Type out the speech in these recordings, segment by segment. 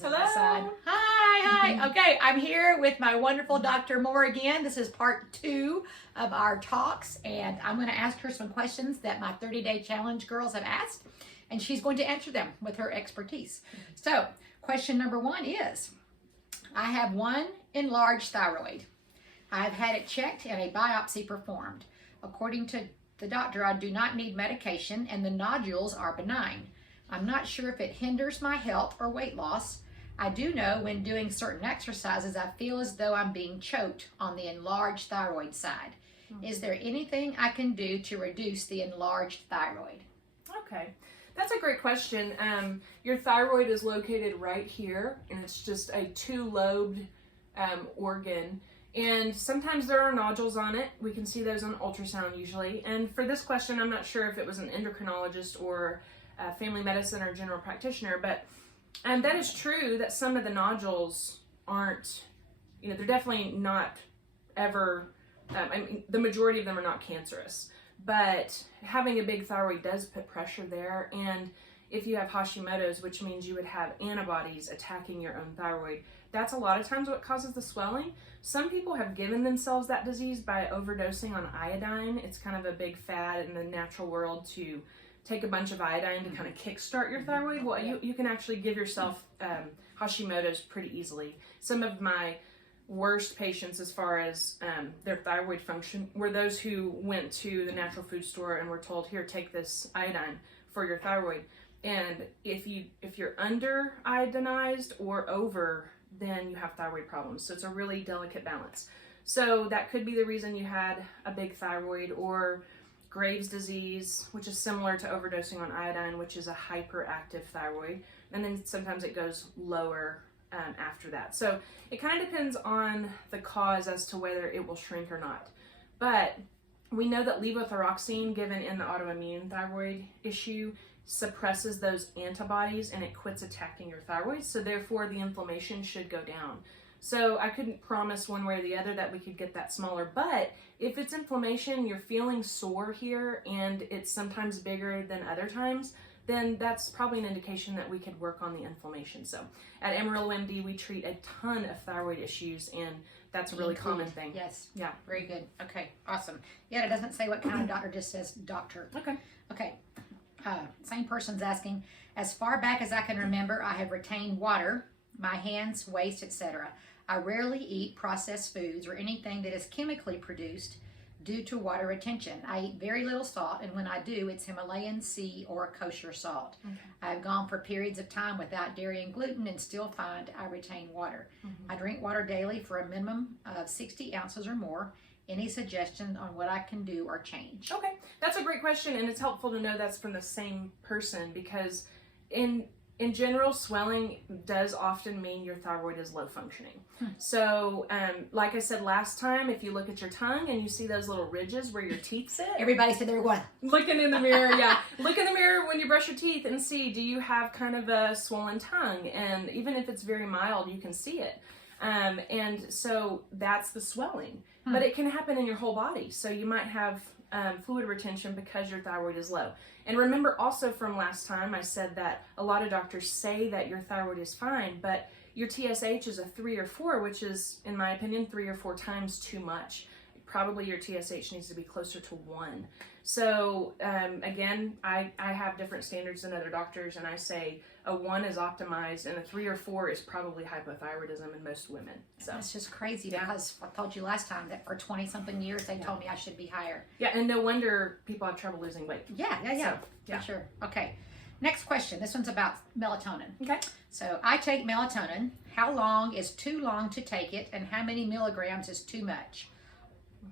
Hello. Hi. Okay, I'm here with my wonderful Dr. Moore again. This is part 2 of our talks, and I'm going to ask her some questions that my 30-day challenge girls have asked, and she's going to answer them with her expertise. So, question number 1 is, I have one enlarged thyroid. I've had it checked and a biopsy performed. According to the doctor, I do not need medication, and the nodules are benign. I'm not sure if it hinders my health or weight loss. I do know when doing certain exercises, I feel as though I'm being choked on the enlarged thyroid side. Is there anything I can do to reduce the enlarged thyroid? Okay, that's a great question. Your thyroid is located right here, and it's just a two-lobed organ. And sometimes there are nodules on it. We can see those on ultrasound usually. And for this question, I'm not sure if it was an endocrinologist or family medicine or general practitioner, but that is true that some of the nodules aren't, they're definitely not ever, the majority of them are not cancerous, but having a big thyroid does put pressure there. And if you have Hashimoto's, which means you would have antibodies attacking your own thyroid, that's a lot of times what causes the swelling. Some people have given themselves that disease by overdosing on iodine. It's kind of a big fad in the natural world to take a bunch of iodine to kind of kickstart your thyroid. Well, you can actually give yourself Hashimoto's pretty easily. Some of my worst patients as far as their thyroid function were those who went to the natural food store and were told, here, take this iodine for your thyroid. And if you're under iodinized or over, then you have thyroid problems. So it's a really delicate balance. So that could be the reason you had a big thyroid, or Graves' disease, which is similar to overdosing on iodine, which is a hyperactive thyroid. And then sometimes it goes lower after that. So it kind of depends on the cause as to whether it will shrink or not. But we know that levothyroxine given in the autoimmune thyroid issue suppresses those antibodies and it quits attacking your thyroid. So therefore the inflammation should go down. So I couldn't promise one way or the other that we could get that smaller, but if it's inflammation, you're feeling sore here and it's sometimes bigger than other times, then that's probably an indication that we could work on the inflammation. So at Amarillo MD, we treat a ton of thyroid issues, and that's a really common thing. Yes. Yeah. Very good. Okay. Awesome. Yeah, it doesn't say what kind of doctor, just says doctor. Okay. Okay. Same person's asking, as far back as I can remember, I have retained water, my hands, waist, etc. I rarely eat processed foods or anything that is chemically produced due to water retention. I eat very little salt, and when I do, it's Himalayan sea or kosher salt. Okay. I've gone for periods of time without dairy and gluten and still find I retain water. I drink water daily for a minimum of 60 ounces or more. Any suggestions on what I can do or change? Okay, that's a great question, and it's helpful to know that's from the same person, because in general, swelling does often mean your thyroid is low functioning. So, like I said last time, if you look at your tongue and you see those little ridges where your teeth sit. Everybody said they were going. Looking in the mirror, yeah. Look in the mirror when you brush your teeth and see, do you have kind of a swollen tongue? And even if it's very mild, you can see it. And so that's the swelling. But it can happen in your whole body. So you might have fluid retention because your thyroid is low. And remember also from last time, I said that a lot of doctors say that your thyroid is fine, but your TSH is a 3 or 4, which is, in my opinion, 3 or 4 times too much. Probably your TSH needs to be closer to 1. So again, I have different standards than other doctors, and I say a 1 is optimized and a 3 or 4 is probably hypothyroidism in most women. So that's just crazy, because I told you last time that for 20 something years they told me I should be higher. Yeah, and no wonder people have trouble losing weight. Yeah. For sure. Okay. Next question. This one's about melatonin. Okay. So I take melatonin. How long is too long to take it, and how many milligrams is too much?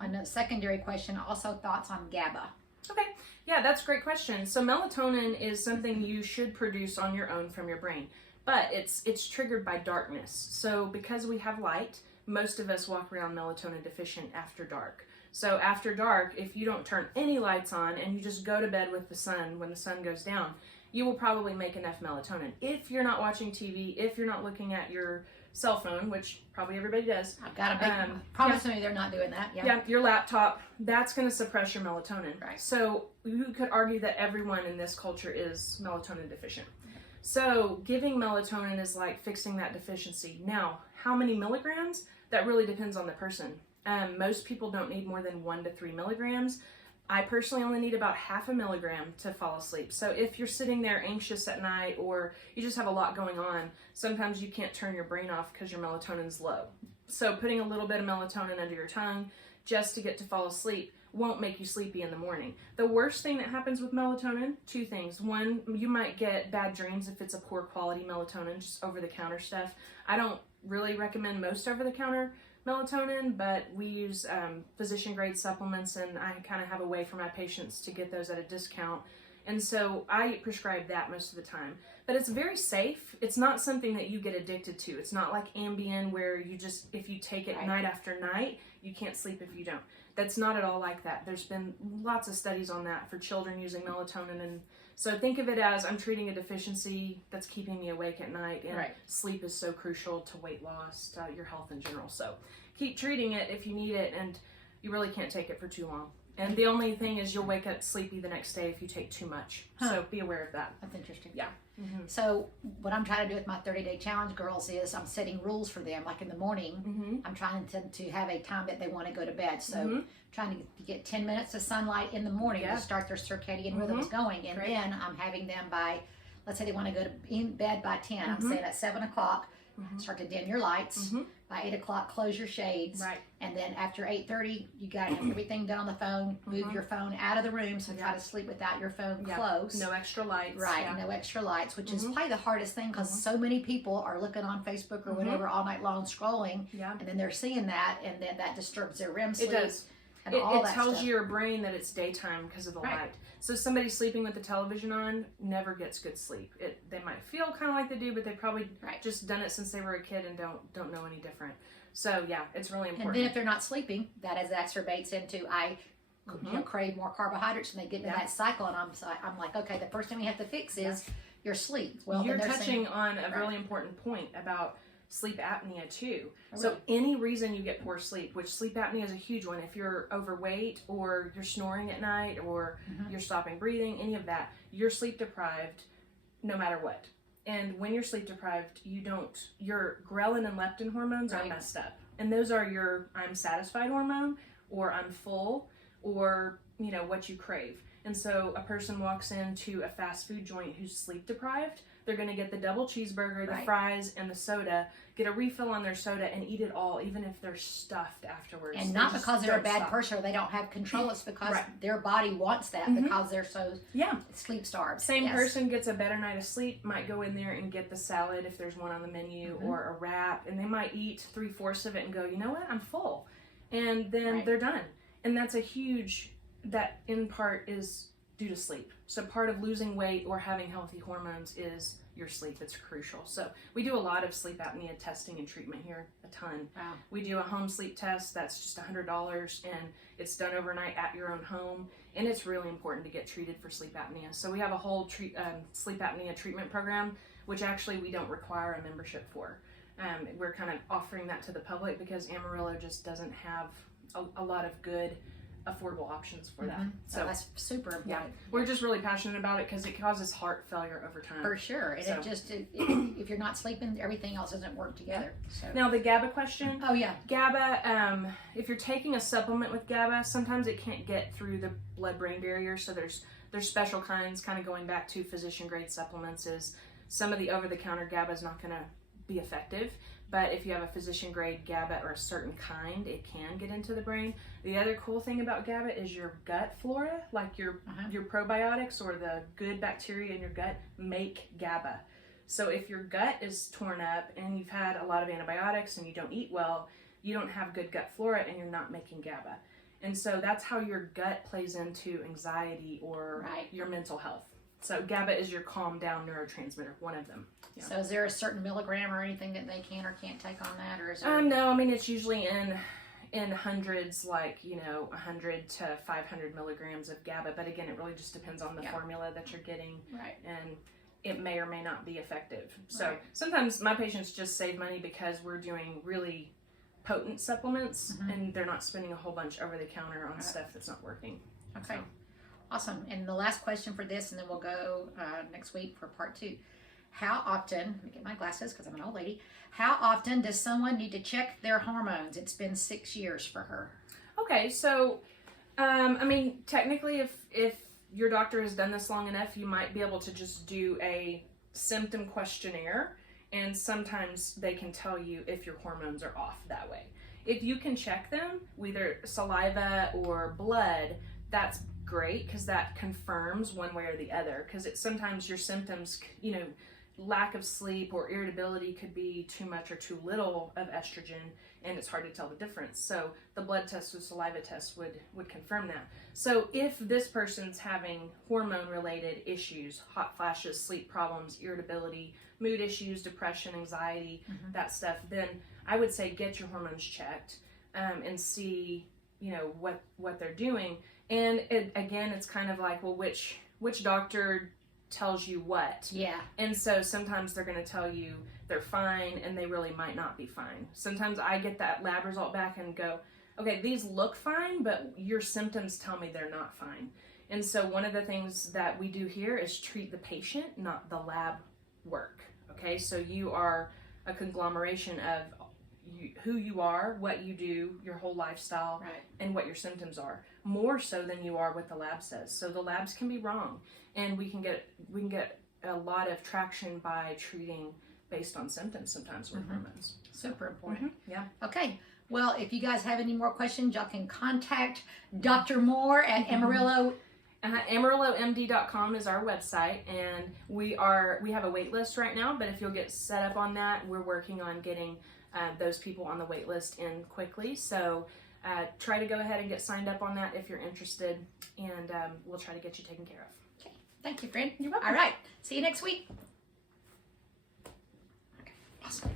Another secondary question, also thoughts on GABA. Okay, yeah, that's a great question. So melatonin is something you should produce on your own from your brain, but it's triggered by darkness. So because we have light, most of us walk around melatonin deficient after dark. So after dark, if you don't turn any lights on and you just go to bed with the sun when the sun goes down, you will probably make enough melatonin. If you're not watching TV, if you're not looking at your cell phone, which probably everybody does. I've got a big promise me they're not doing that. Yeah, your laptop, that's going to suppress your melatonin. Right. So you could argue that everyone in this culture is melatonin deficient. So giving melatonin is like fixing that deficiency. Now, how many milligrams? That really depends on the person. Most people don't need more than 1 to 3 milligrams. I personally only need about 0.5 milligram to fall asleep. So if you're sitting there anxious at night, or you just have a lot going on, sometimes you can't turn your brain off because your melatonin's low. So putting a little bit of melatonin under your tongue just to get to fall asleep won't make you sleepy in the morning. The worst thing that happens with melatonin, 2 things. One, you might get bad dreams if it's a poor quality melatonin, just over-the-counter stuff. I don't really recommend most over-the-counter melatonin, but we use physician-grade supplements, and I kind of have a way for my patients to get those at a discount. And so I prescribe that most of the time. But it's very safe. It's not something that you get addicted to. It's not like Ambien where you just, if you take it night after night, you can't sleep if you don't. That's not at all like that. There's been lots of studies on that for children using melatonin. And so think of it as I'm treating a deficiency that's keeping me awake at night. And sleep is so crucial to weight loss, to your health in general. So keep treating it if you need it, and you really can't take it for too long. And the only thing is you'll wake up sleepy the next day if you take too much. So be aware of that. That's interesting. Yeah. So what I'm trying to do with my 30-day challenge girls is I'm setting rules for them. Like in the morning, I'm trying to have a time that they want to go to bed. So trying to get 10 minutes of sunlight in the morning to start their circadian rhythms going. And then I'm having them by, let's say they want to go to bed by 10. I'm saying at 7 o'clock, start to dim your lights. By 8 o'clock, close your shades. And then after 8:30, you got to have everything done on the phone. Move your phone out of the room, so try to sleep without your phone close. No extra lights. No extra lights, which is probably the hardest thing because so many people are looking on Facebook or whatever all night long scrolling. And then they're seeing that, and then that disturbs their REM sleep. It does. And it all that tells stuff. your brain that it's daytime because of the light. So somebody sleeping with the television on never gets good sleep. They might feel kind of like they do, but they probably just done it since they were a kid and don't know any different. So yeah, it's really important. And then if they're not sleeping, that exacerbates into you know, crave more carbohydrates, and they get into that cycle. And I'm like, okay, the first thing we have to fix is your sleep. Well, you're touching on a really important point about sleep apnea too. So any reason you get poor sleep, which sleep apnea is a huge one, if you're overweight or you're snoring at night or you're stopping breathing, any of that, you're sleep deprived no matter what. And when you're sleep deprived, your ghrelin and leptin hormones are messed up. And those are your I'm satisfied hormone, or I'm full, or you know what you crave. And so a person walks into a fast food joint who's sleep deprived, they're going to get the double cheeseburger, the fries, and the soda, get a refill on their soda, and eat it all, even if they're stuffed afterwards. And not because they're a bad person or they don't have control. It's because their body wants that because they're so sleep starved. Same person gets a better night of sleep, might go in there and get the salad if there's one on the menu, or a wrap, and they might eat 3/4 of it and go, you know what, I'm full. And then they're done. And that's that in part is due to sleep. So part of losing weight or having healthy hormones is your sleep. It's crucial. So we do a lot of sleep apnea testing and treatment here, a ton. Wow. We do a home sleep test that's just $100, and it's done overnight at your own home. And it's really important to get treated for sleep apnea. So we have a whole sleep apnea treatment program, which actually we don't require a membership for. We're kind of offering that to the public because Amarillo just doesn't have a lot of good affordable options for that. So that's super important. Yeah, we're just really passionate about it because it causes heart failure over time. For sure. And if you're not sleeping, everything else doesn't work together. So. Now the GABA question. Oh yeah. GABA, if you're taking a supplement with GABA, sometimes it can't get through the blood-brain barrier. So there's special kinds, kind of going back to physician-grade supplements, is some of the over-the-counter GABA is not going to be effective. But if you have a physician-grade GABA or a certain kind, it can get into the brain. The other cool thing about GABA is your gut flora, like your probiotics or the good bacteria in your gut make GABA. So if your gut is torn up and you've had a lot of antibiotics and you don't eat well, you don't have good gut flora and you're not making GABA. And so that's how your gut plays into anxiety or your mental health. So GABA is your calm down neurotransmitter, one of them. Yeah. So is there a certain milligram or anything that they can or can't take on that, or is there? No, I mean it's usually in hundreds, like 100 to 500 milligrams of GABA. But again, it really just depends on the formula that you're getting, and it may or may not be effective. So sometimes my patients just save money because we're doing really potent supplements, and they're not spending a whole bunch over the counter on stuff that's not working. Okay. So. Awesome. And the last question for this, and then we'll go next week for part 2. how often, let me get my glasses because I'm an old lady. How often does someone need to check their hormones? It's been 6 years for her. Okay, so, I mean, technically, if your doctor has done this long enough, you might be able to just do a symptom questionnaire, and sometimes they can tell you if your hormones are off that way. If you can check them, either saliva or blood, that's great because that confirms one way or the other. Because sometimes your symptoms, you know, lack of sleep or irritability could be too much or too little of estrogen, and it's hard to tell the difference. So the blood test or saliva test would confirm that. So if this person's having hormone related issues, hot flashes, sleep problems, irritability, mood issues, depression, anxiety, that stuff, then I would say get your hormones checked and see, you know, what they're doing. And again, it's kind of like, well, which doctor tells you what? Yeah. And so sometimes they're going to tell you they're fine and they really might not be fine. Sometimes I get that lab result back and go, okay, these look fine, but your symptoms tell me they're not fine. And so one of the things that we do here is treat the patient, not the lab work. Okay, so you are a conglomeration of who you are, what you do, your whole lifestyle, right, and what your symptoms are, more so than you are what the lab says. So the labs can be wrong, and we can get a lot of traction by treating based on symptoms sometimes with hormones. Super important. Yeah. Okay. Well, if you guys have any more questions, y'all can contact Dr. Moore at Amarillo. AmarilloMD.com is our website, and we have a wait list right now, but if you'll get set up on that, we're working on getting those people on the wait list in quickly. So try to go ahead and get signed up on that if you're interested, and we'll try to get you taken care of. Okay. Thank you, friend. You're welcome. All right. See you next week. Okay. Awesome.